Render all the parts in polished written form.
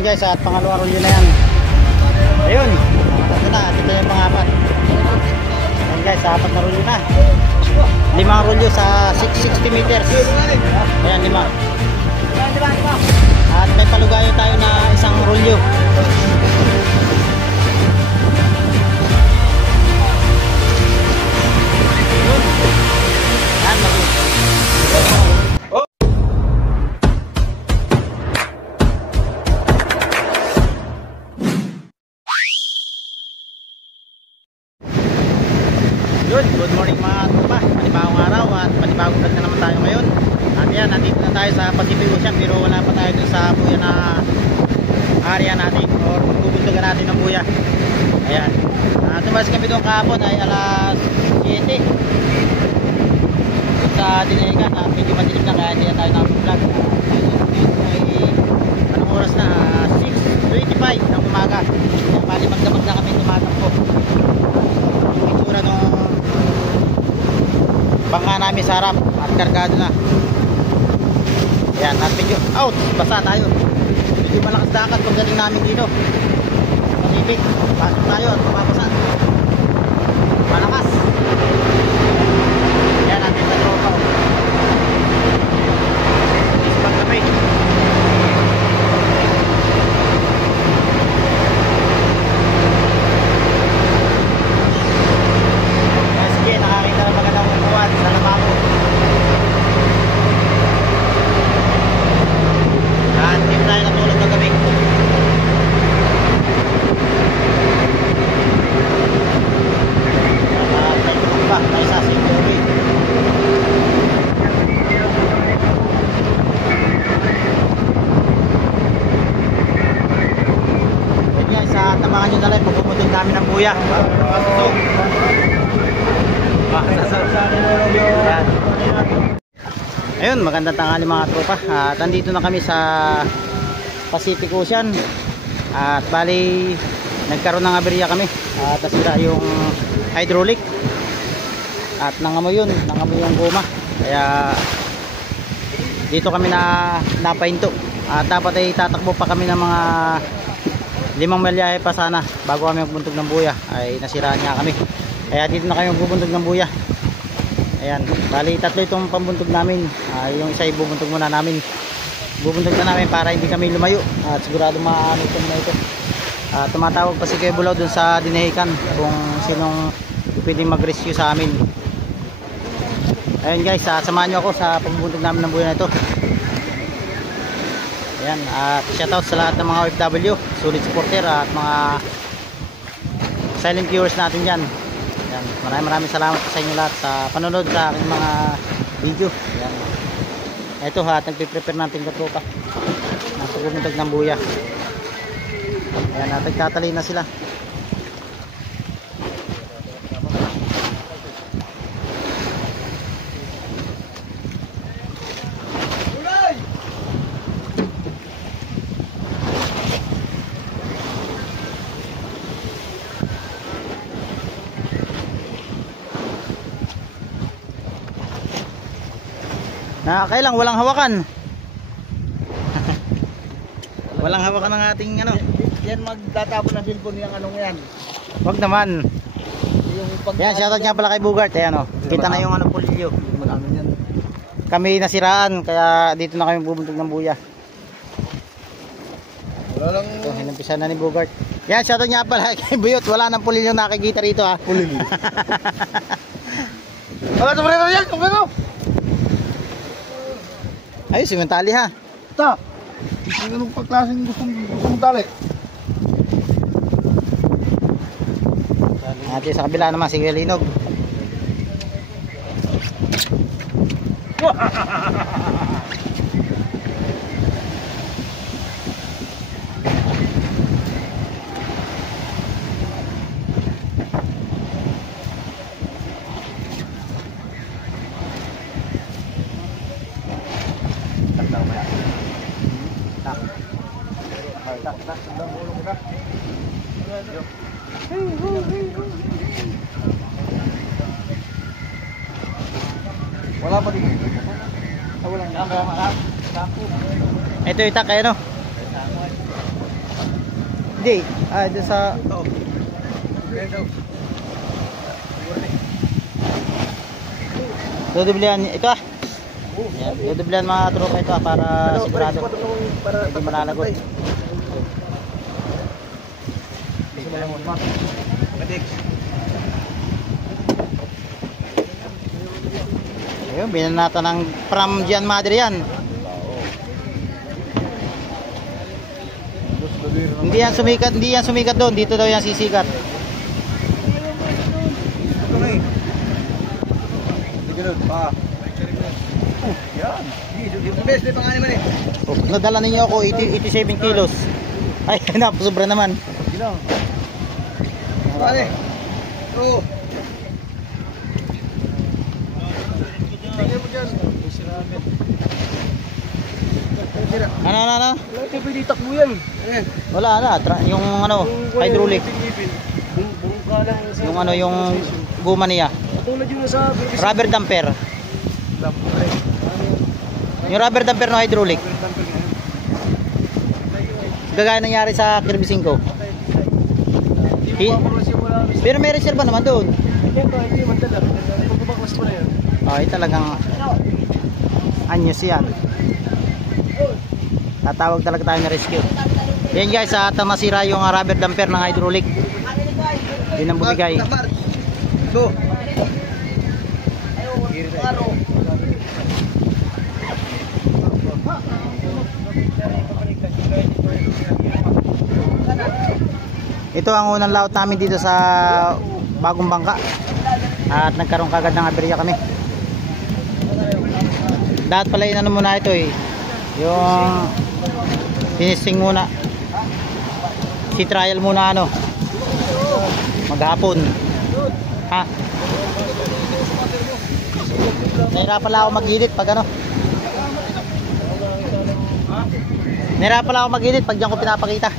Ayun guys, at pangalawang rolyo na yan. Ayun, ito na, ito yung pangapat. Ayun guys, apat na rolyo na. 5 rolyo sa 660 meters. Ayan, 5. At may palugayo tayo na isang rolyo. Good morning mga tropa, panibagong araw at panibagong vlog na naman tayo ngayon. At yan, nandito na tayo sa Pacific Ocean, pero wala pa tayo dun sa buya na area natin or magbubuntugan natin ng buya. Ayan, tumalas kami doon kahapon ay alas 7 sa Dinahican at medyo madilim na kaya hindi na tayo nakablog. Anong oras na? 6:25 ng umaga. Bali magdamag na kami tumatakbo. Yung itsura nung bangka namin sa harap at kargado na. Ayan, at medyo out, basa tayo. Medyo malakas dakat pagdating namin dito Pacific. Pasok tayo at mapapasa malakas. Ayan, natin sa tropa isipag kami. sige, nakakita na magandang umuwan sa lababo. At hindi tayo natulog ng gabi. Tayo sa Sinjobi. Yun guys, tabangan nyo na lang pagpuputog namin ng buya. Ayun, magandang tanghali mga tropa. At andito na kami sa Pacific Ocean. At bali nagkaroon ng aberya kami at nasira yung hydraulic. At nangamoy yung goma. Kaya dito kami napahinto. At dapat ay tatakbo pa kami ng mga 5 milyahe pa sana bago kami magbuntog ng buya. Ay nasiraan nga kami. Kaya dito na kami magbubuntog ng buya. Ayan, bali 3 itong pambuntog namin. Yung isa ibubuntog muna namin. Bubuntog na namin para hindi kami lumayo. At sigurado maano ito na ito. Tumatawag pa si Kuya Bulaw dun sa Dinahican kung sinong pwedeng mag-rescue sa amin. Ayun guys, samahan nyo ako sa pagbubuntog namin ng buya na ito. Ayan, at shoutout sa lahat ng mga OFW, solid supporter at mga silent viewers natin dyan. Ayan, maraming salamat sa inyo lahat sa panonood sa aking mga video. Ayan. Ito ha, nagpiprepare natin katropa ng pagbubuntog ng buya. Ayan, at nagtatali na sila. Kailang walang hawakan. Walang hawakan ng ating ano. Yan magtatapon ng cellphone yung anong yan. Wag naman. Yan, shoutout nga pala kay Bugart. Ayan o, kita na yung ano pulilyo. Yan. Kami nasiraan, kaya dito na kami bubuntog ng buya. Wala lang. Ito, hinumpisa na ni Bugart. Yan, shoutout nga pala kay Buyot. Wala nang pulilyo nakikita rito ha. Pulilyo. Wala ito rin yan, kumano. Ayun, simentali ha. Ito. Anong pagklaseng gustong tali? At sa kabila naman si Kuya Linog. Wala pa din. Walang Ito itak kayo no. Hindi. Doon sa... Dudublihan. Ito ah. Yan. Dudublihan mga tropa ito ah, para sigurado. Hindi malalagot. Ayun, binanata ng from Gian Madre yan. Hindi yan sumikat doon. Dito daw yan sisikat. Nadala ninyo ako 87 kilos. Ay, napasobra naman. Pare. Oo. Ano? Ito pwede takbo yan. Wala na, yung ano, hydraulic. Yung ano, yung guma niya. Katulad yung nasa Rubber damper. Yung rubber damper no hydraulic. Gagaya nangyari sa Kirby 5. Pero may reserva naman doon. Ay, talagang anyos yan. Tatawag talaga tayo na rescue. Yan guys, at masira yung rubber damper ng hydraulic. Yun ang bumigay. Ito ang unang laot namin dito sa bagong bangka. At nagkaroon kagad ng aberya kami. Dapat pala inano muna ito eh. Yung finishing muna. Si trial muna ano. Maghapon. Ha? Nahirapan lang ako mag-edit pag ano. Nahirapan lang ako mag-edit pag diyan ko pinapakita.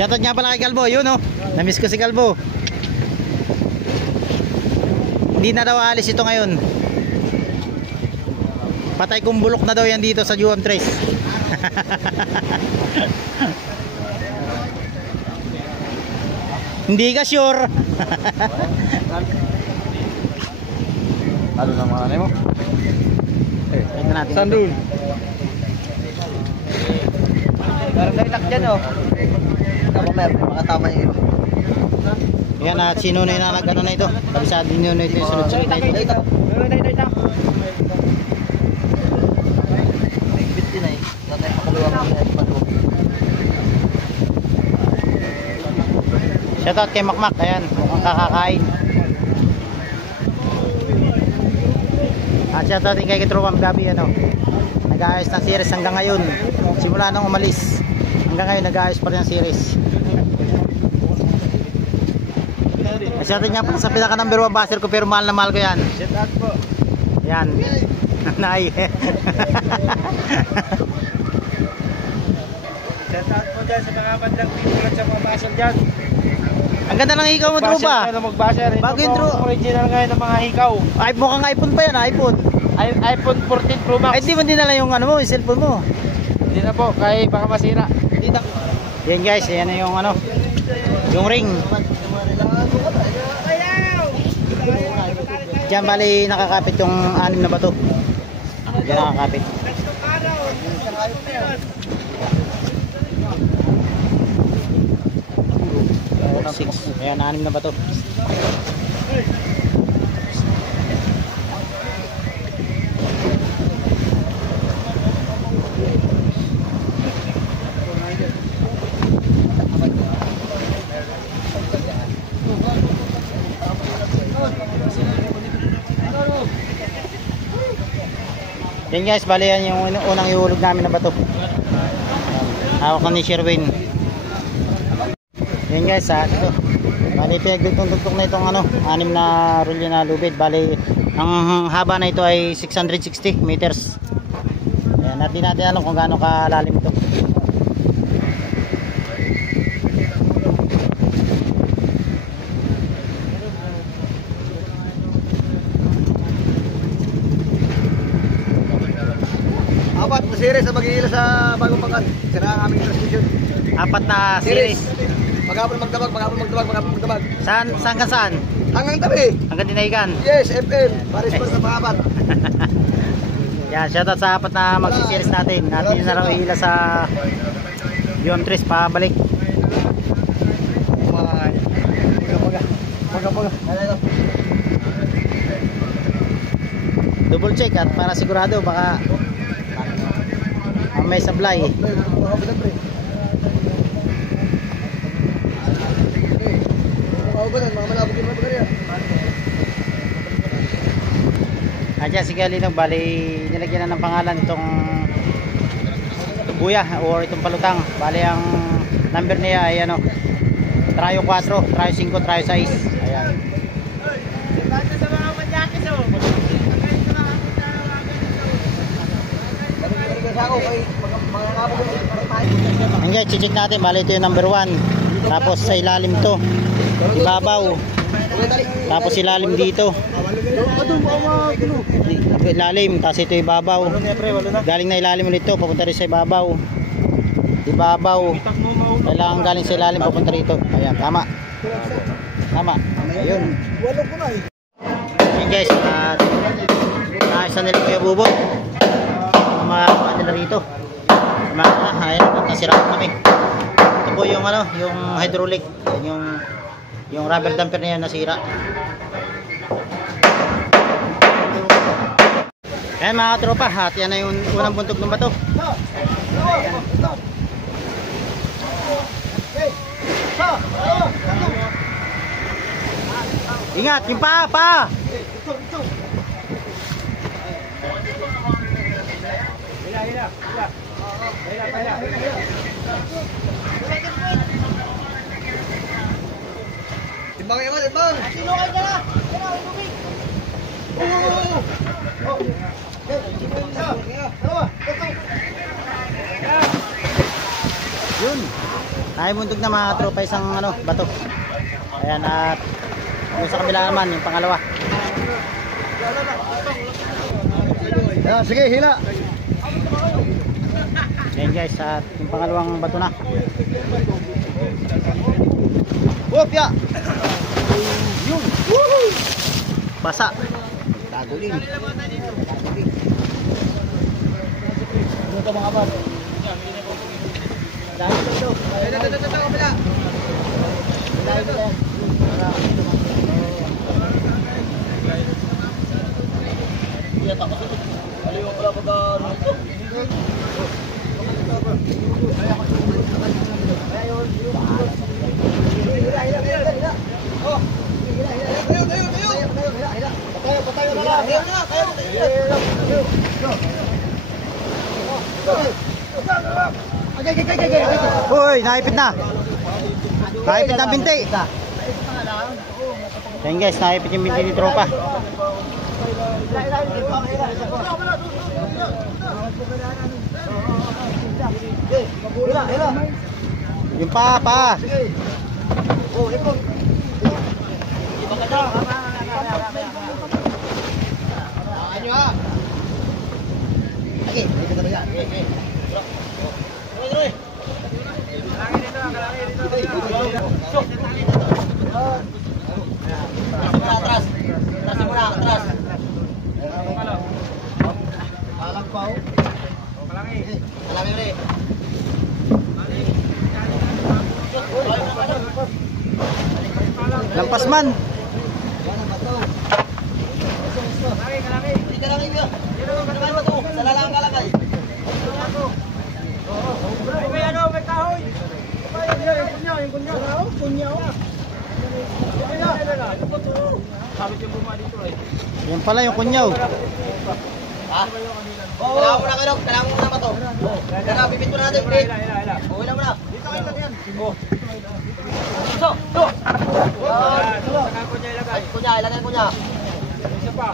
Shoutout nga pala kay Galbo, yun oh. Namiss ko si Galbo. Hindi na daw alis ito ngayon. Patay kong bulok na daw yan dito sa UM Trace. Hindi ka sure. Ano na mga nanay mo? Ito natin. Saan doon? Parang naitak dyan oh. Tama meron, makatama yung ito. Yan at sino na yung nag-ano na ito. Kabisado nyo na ito yung sunod-sunod na ito. Nagbit din eh. Natay pakaluwa mo na ito. Shoutout kay Makmak. Ayan, mukhang kakakain. At shoutout din kay Kitrowam Gabi. Ano, nag-aayos ng series hanggang ngayon. Simula nung umalis hanggang ngayon nag-aayos pa rin ang series. Shoutout nga po sa pinaka number 1 baser ko, pero mahal na mahal ko yan. Shoutout po. Yan. Nay. Shoutout po dyan sa mga bandang people at sa mga baser dyan. Ang ganda ng hikaw mo, tropa. Mag-baser. Bago yung original ngayon ng mga hikaw. Ay, mukhang iPhone pa yan, iPhone. iPhone 14 Pro Max. Ay, di mo dinala yung ano mo, yung cellphone mo. Hindi na po, kaya baka masira. Yan guys, yan na yung ano, yung ring. Diyan bali nakakapit yung 6 na bato. Diyan nakakapit. 6. Ayan, 6 na bato. Yan guys, bali yan yung unang ihulog namin na bato. Hawak na ni Sherwin. Yan guys, ito. Bali pinagdugtong-dugtong na itong ano, 6 na rolyo na lubid. Bali ang haba na ito ay 660 meters. Ayan, at di natin alam kung gaano kalalim ito. Apat na series na mag-iila sa bagong pangkat. Sira ang aming transmission. 4 na series. Maghapon magdamag, maghapon magdamag. Saan ka saan? Hanggang tabi. Hanggang Dinaigan. Yes, FM. Paris Paris na pangapat. Yan, shoutout sa 4 na magsi-series natin. Natin na raw ihila sa Beyond Trees pabalik. Double check at para sigurado baka may supply. Adya si Galinog, bali nilagyan na ng pangalan itong buya or itong palutang. Bali ang number niya ay ano, Trayo 4, Trayo 5, Trayo 6. Ayan. Ayan guys, check natin. Bali ito yung number 1. Tapos sa ilalim to, ibabaw. Tapos ilalim dito. Ilalim, tapos ito ibabaw. Galing na ilalim ulit to, papunta rin sa ibabaw. Ibabaw. Kailangan galing sa ilalim, papunta rito. Ayan, tama. Tama. Ayun. Ayan guys, naayos na nila Kuya Bubot. Mga nila rito. Ayan, nasiraan kami. Ito po yung ano, yung hydraulic. Yung rubber damper na yan nasira. Ayan mga tropa, at yan na yung unang buntog ng bato. Ingat, yung pa! Timbang yan, timbang! Sinukay ka na! Yun. Ay buntog na mga tropa isang ano, bato. Ayan at yung sa kabila naman yung pangalawa. Ah, sige, hila. Ayan guys, at yung pangalawang bato na. Hop ya. Yun. Basa. Tagulin. Ano ka mga bad? Ito, kabila. Aliwa pala pagka nito. Uy, naipit na. Naipit na binti. Ayan guys, naipit yung binti ni tropa. Yung pa. Atras. Lampas man. Yan pala yung kunyaw. Ha? Kailangan mo na kayo, kailangan mo na ba ito? Kaya bibit mo na natin, Fred. Okay na mo na. Dito kayo na yan. So, to! Kunya, ilagay kunya. Isa pa.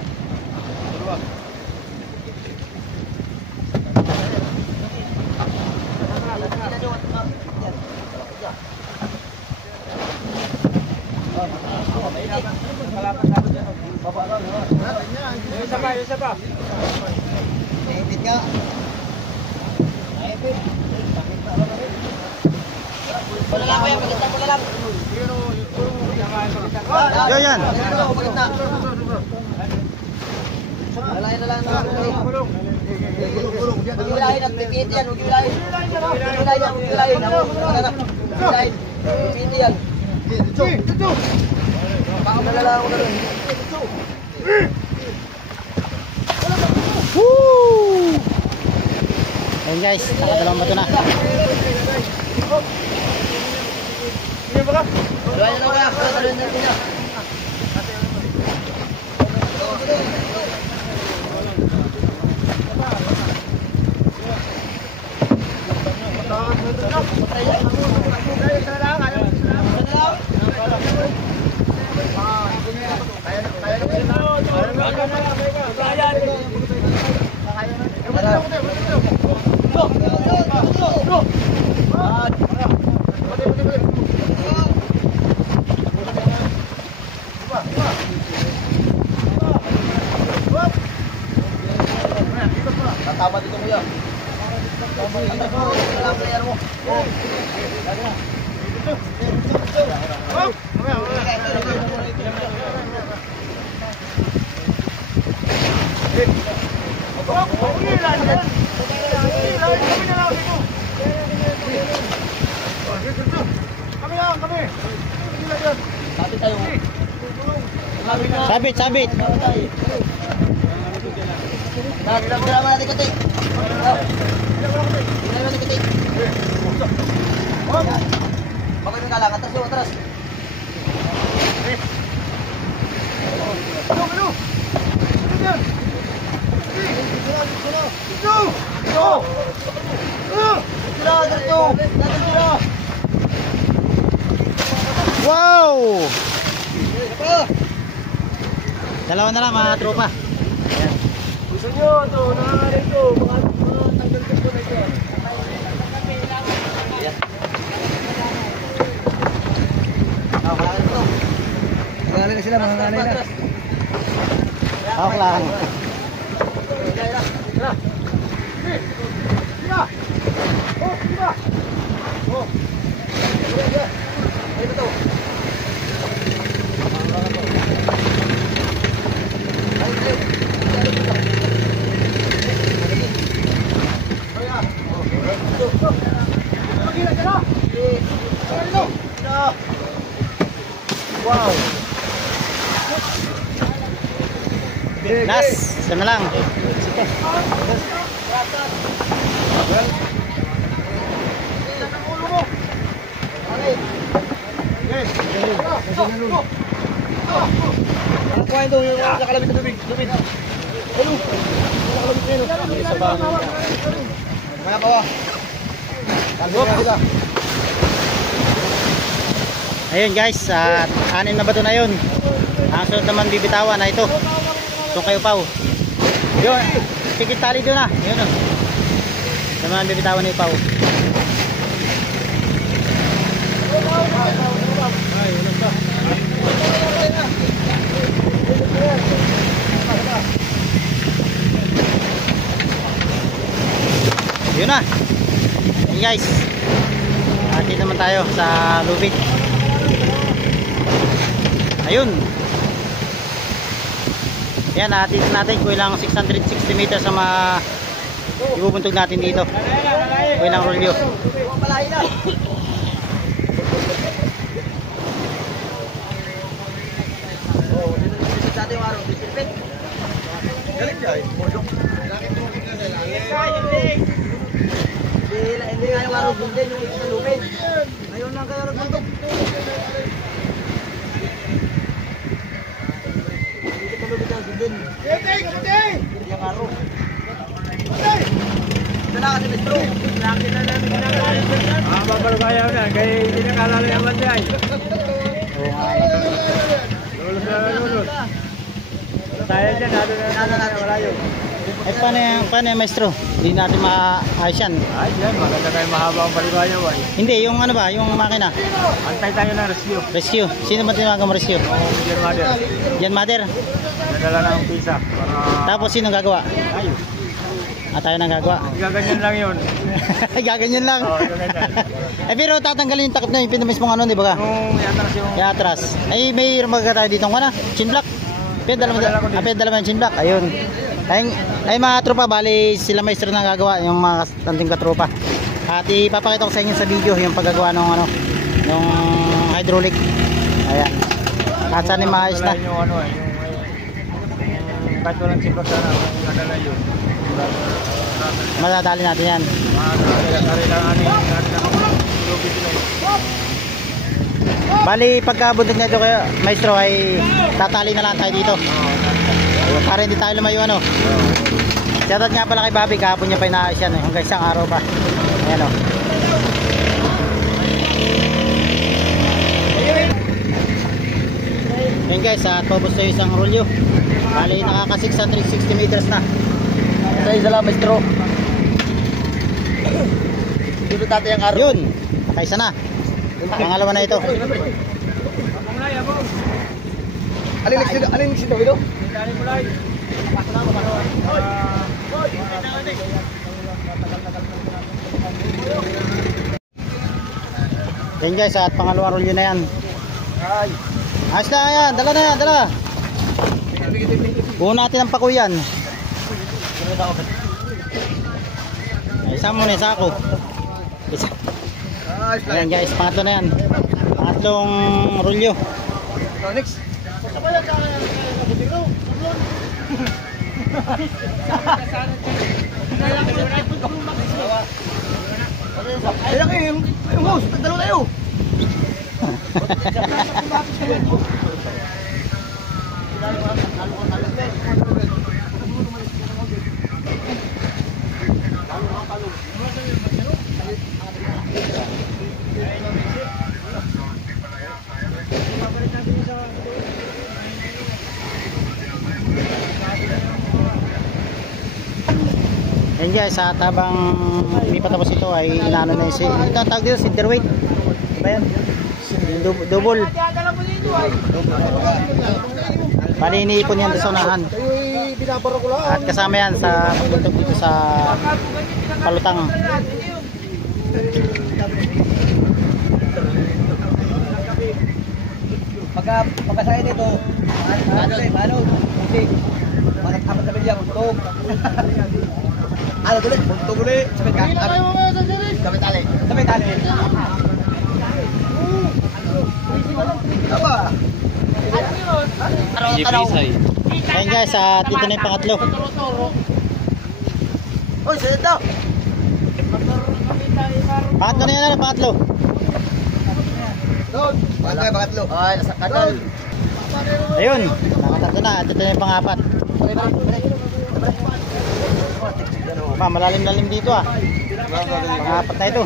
Isa pa. Edit ka. Wala lang kuya, pagkita ko na lang. Yan. Lalayan na lang. Huwag iulahin at pipiti yan, huwag iulahin. Huwag iulahin. Pipiti yan. Baka malala ako na rin. Woo! Ayun guys, nakadalawang bato na. Lalayan na kuya, lalayan na kuya. Tama dito kuya. Antay mo, wala ang player mo. Sabit tayo. Sabit. Bila mo natin katik. Bila mo natin katik. Bakit yung kalang? Atras yun, atras. Wow! Dalawa na lang mga tropa. Ayan. Gusto nyo ito, nangangarin ko. Mga tanggal ko na ito. Nangangarin na sila, nangangarin na. Hawak lang. Wow. Last, isa na lang. Ang kuha ito, yung nakalabit na tubig. Hello. Nakalabit na yun. Mga kawa. Kalbok. Ayun guys, anim na bato na yun. Ang sunod naman bibitawan na ito. Kayo Pau. Yun, sikit tali doon na. Yun o. Ito naman bibitawan ni Pau. Yun na. Yun guys. Dito naman tayo sa lubid. Ayun. Yan, natin kung ilang 660 meters sa ibubuntog natin dito. Kung ilang rolyo. Hindi nga yung araw din yung sa lupin. Ngayon lang kayo nagbuntok. Hindi ka lupin ang sundin. Hindi ang araw. Ito na kasi mistro. Laki na namin kinakalit. Babalukayaw na, kaya hindi nakalala yung banday. Lulus na lulus. Sayang dyan, nato na malayo. paano yung maestro? Hindi natin maayos yan. Ay, yan. Maganda kayo mahaba ang paligaya ba? Hindi, yung ano ba, yung makina. Antay tayo ng rescue. Rescue. Sino ba tinawagan mo rescue? Yung mother. Yan mother. Nadala ng pizza. Para... Tapos sino gagawa? Ay, Tayo nang gagawa. gaganyan lang yun. Gaganyan lang. Oo, gaganyan. Pero tatanggalin yung takip na yung pinamismong ano, di ba ka? Yung yatras yung... Yung atras. Ay, may magka tayo dito ng chin block. Dalawa yung chin block. Ayun. Ay mga tropa, bali sila maestro na gagawa, yung mga tanting katropa. At ipapakita ko sa inyo sa video yung paggagawa ng ano, yung hydraulic. Ayan. At saan yung maayos na. Yung ano yung kahit walang simple sana, madala yun. Madadali natin yan. Bali pagkabundok nito kayo maestro ay tatali na lang tayo dito. Para hindi tayo lumayo ano. Shoutout nga pala kay Bobby, kahapon niya pa inaayos yan hanggang isang araw pa. Ayan o. Ayan guys, at paubos na yung isang rolyo. Bali nakaka 660 meters na. Tayo sa lang, maestro. Dito tatay ang araw. Yun, nakaisa na. Pangalawa na ito. Alin next dito? Yan guys, at pangalawang rolyo na yan. Ayos na yan, dala na yan, dala. Buo natin ang pakuyan. Isa mo na yung sako. Isa. Ayan guys, pangatlo na yan. Pangatlong rolyo. Next. Ay, laki yung host. Tagdalo tayo. Yan guys, at habang may patapos ito ay inaano na yung ito ang tawag dito, cinderweight. Diba yan? Double. Bali iniipon yan sa unahan. At kasama yan sa pagbuntok dito sa palutang. Pagkasaya nito, paano? Kasi, apat na bilya, buntog. Ano tuloy? Buntog ulit. Sabit ka. Sabit tali. Sabit tali. Apa? Ayan guys, at ito na yung pangatlo. Uy, sa'yo daw. Pangatlo na yan, pangatlo. Pangatlo. Ay, nasa kanal. Ayun, nakatatlo na, at ito na yung pangapat. Malalim-lalim dito ah. Pangapat na ito.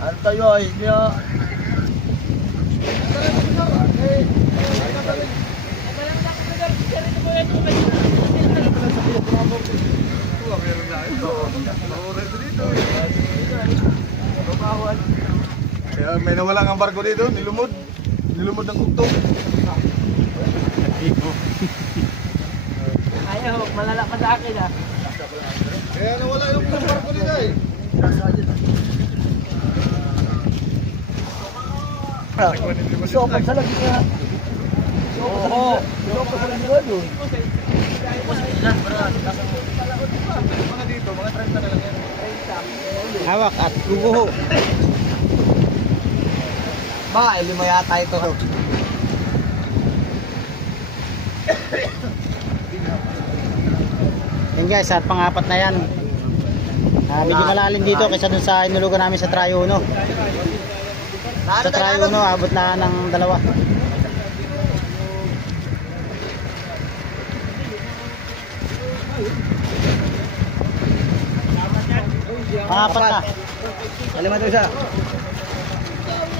Ano tayo ay niya? Kaya may nawala ang barko dito, nilumod ng uktog. Ayaw, malala ka sa akin ah. Kaya nawala yung barko dito eh. Sopan sa lagi niya. Oo. Sopan sa lagi niya doon. Mga dito, mga 30 na lang yan. Hawak at guguho. Ba, lima yata ito. Yan guys, at pangapat na yan. Medyo malalim dito kaysa dun sa inulugan namin sa Trayo, no? Sa try uno, abot lang ng 2. Apat na. Alima to isa.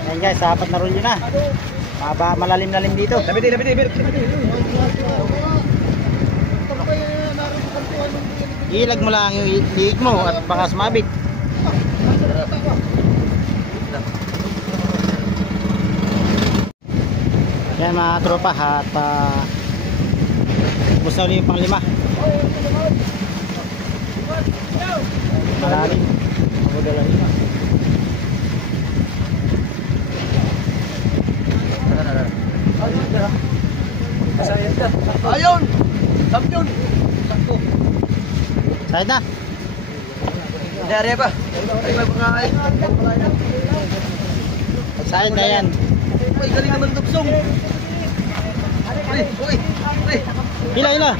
Ayan guys, 4 na rolyo na. Malalim-lalim dito. Lapit. Ilag mo lang yung liig mo at baka sumabit. Yan mga tropa at gusto ulit yung pang 5. Malalim. Ako dala rin. Ayun! Champion! Sakto. Side na. Dari pa. Ay, may mga ay. Side na yan. Uy, galing naman tugsong. Uy. Hila.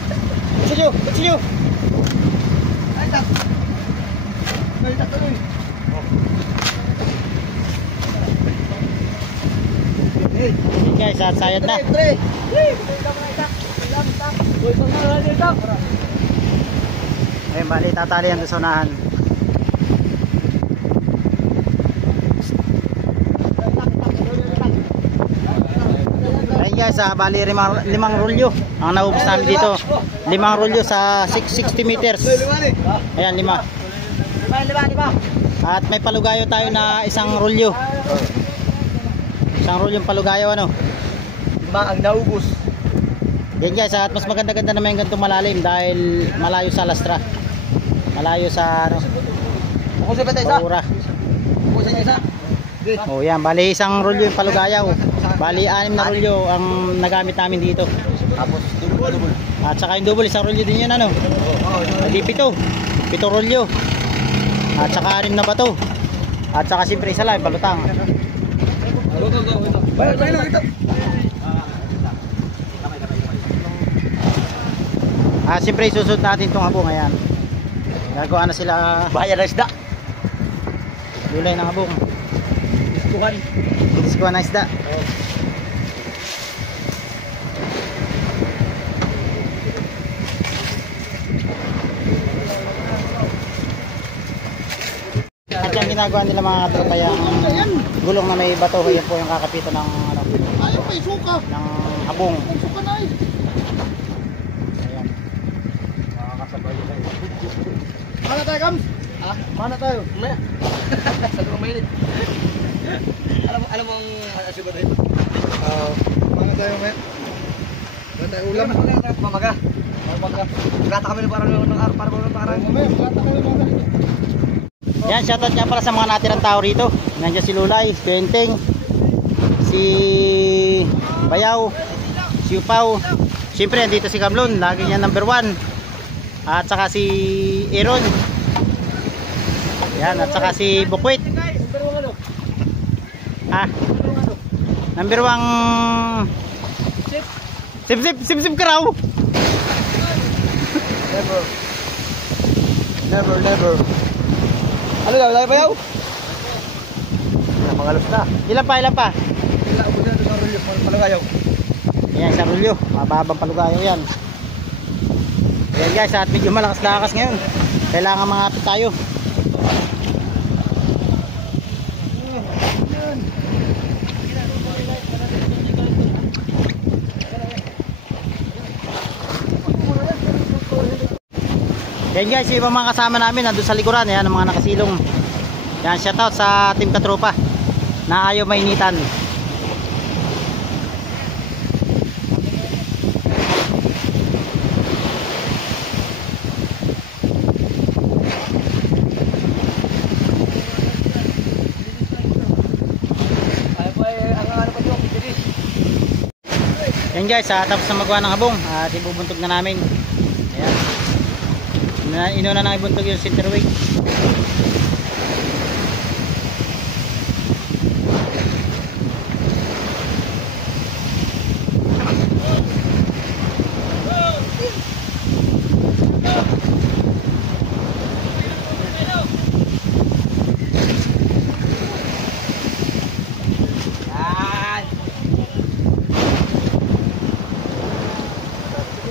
Sige. Ay, tak. Ay, tak. Okay guys, at sayad na. Tre. Ayun, bali tatali ang dusonahan. Ayun guys, bali 5 rolyo ang naubos namin dito. 5 rolyo sa 60 meters. Ayan, 5. At may palugayo tayo na 1 rolyo. 1 rolyong palugayo ano. Ang naubos. Yan guys, at mas maganda-ganda naman yung ganitong malalim dahil malayo sa Lastra. Malayo sa ano, Kukusin pa tayo isa. Baura. Kukusin isa. Oh, yan, bali 1 rolyo yung palugayaw. Bali 6 na rolyo ang nagamit namin dito. Tapos double. At saka yung double, 1 rolyo din yun ano. Di 7 rolyo. At saka 6 na bato. At saka siyempre isa lang, balutang. Bayar ito. Siyempre susunod natin itong habong. Ayan, gagawa na sila Bayar na isda. gulay ng habong. Tuhan. Diskuha na isda. At yung ginagawa nila mga tropa, yung gulong na may bato, yan po yung kakapitan ng ano, ng habong. Ayan. Mana tayo, Kams? Mana tayo? Maya. Sa lumang mainit. Alam mo ang asibot ito? Mana tayo, Met? Mana tayo ulam? Mamaga. Gata kami ng parang Mamaya, magkata kami mga ganito. Yan, shoutout nga pala sa mga natirang tao rito. Nandiyan si Lulay, si Penteng, si Bayaw, si Upaw. Siyempre, andito si Kamlon, lagi niya number 1. At saka si Aaron. Yan, at saka si Bukwit. Number 1 Sip ka raw. Never. Ano daw? Lagi ba yaw? Pangalos na. Ilan pa? Ilang ubos na ito sa rolyo. Palugayaw. Yan, sa rulyo. Mababang palugayo yan. Ayan guys, at medyo malakas-lakas ngayon. Kailangan mangapit tayo. Yan guys, yung mga kasama namin nandun sa likuran. Yan, ang mga nakasilong. Yan, shoutout sa Team Katropa na ayaw mainitan. Yan guys, tapos na magawa ng habong at ibubuntog na namin. Ayan. Inuna nang ibuntog yung center weight.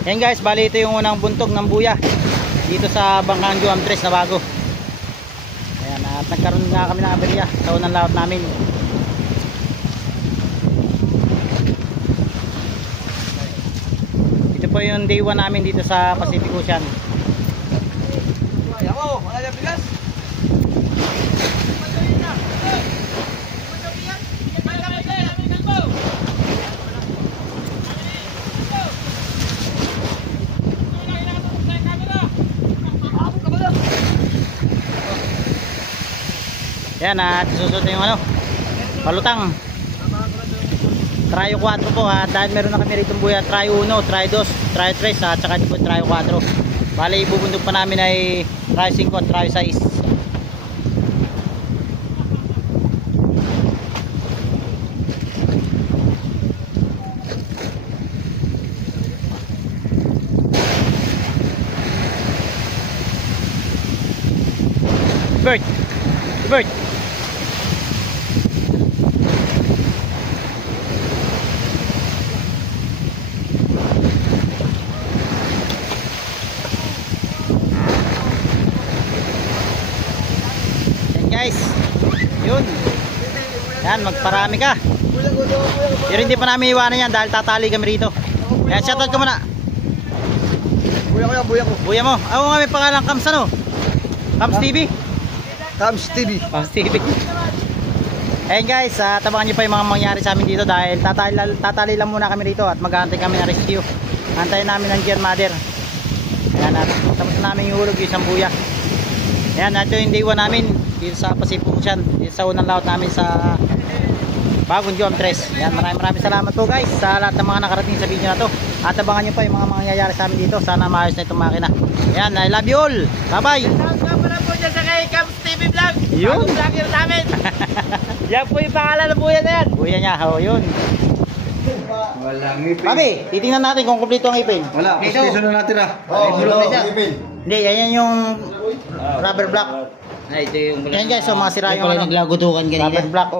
Yan guys, bali ito yung unang buntog ng buya dito sa Bangkang Juam 3 na bago. Ayan, at nagkaroon nga kami ng aberya sa unang laot namin. Ito po yung day 1 namin dito sa Pacific Ocean. Ayaw mo, wala na bigas. Yan, at susunod na yung ano, palutang. Trio 4 po ha, dahil meron na kami rito buya, Trio 1, Trio 2, Trio 3 at saka ito po Trio 4. Bali ibubundog pa namin ay Trio 5 at Trio 6. Bert, Bert. Guys, yun yan, magparami ka pero hindi pa namin iwanan yan dahil tatali kami rito. Yan, shoutout ka muna. Buya ko. Buya mo, ako nga may pangalang Kams ano? Kams TV? Kams TV. Kams TV. Ayun guys, tabangan nyo pa yung mga mangyari sa amin dito dahil tatali lang muna kami rito at mag-aantay kami ng rescue. Antayin namin ng Gian Mother. Ayan, at tapos namin yung hulog yung isang buya. Ayan, ito yung day 1 namin dito sa Pacific Ocean, dito sa unang laot namin sa Bagong Juam 3. Ayan, maraming salamat po guys sa lahat ng mga nakarating sa video na to. At abangan nyo pa yung mga mangyayari sa amin dito. Sana maayos na itong makina. Ayan, I love you all. Bye bye. Shoutout pala po dyan sa kay Kams TV Vlog. Yun. Bagong vlogger namin. Yan po yung pangalan ng buya na yan. Buya niya, yun. Walang ngipin. Papi, titingnan natin kung kumpleto ang ipin. Wala, postisyon na natin ah. Hindi, yan yung rubber block. Ay, ito yung Yan guys, so mga sira yung ano, naglagutukan rubber block.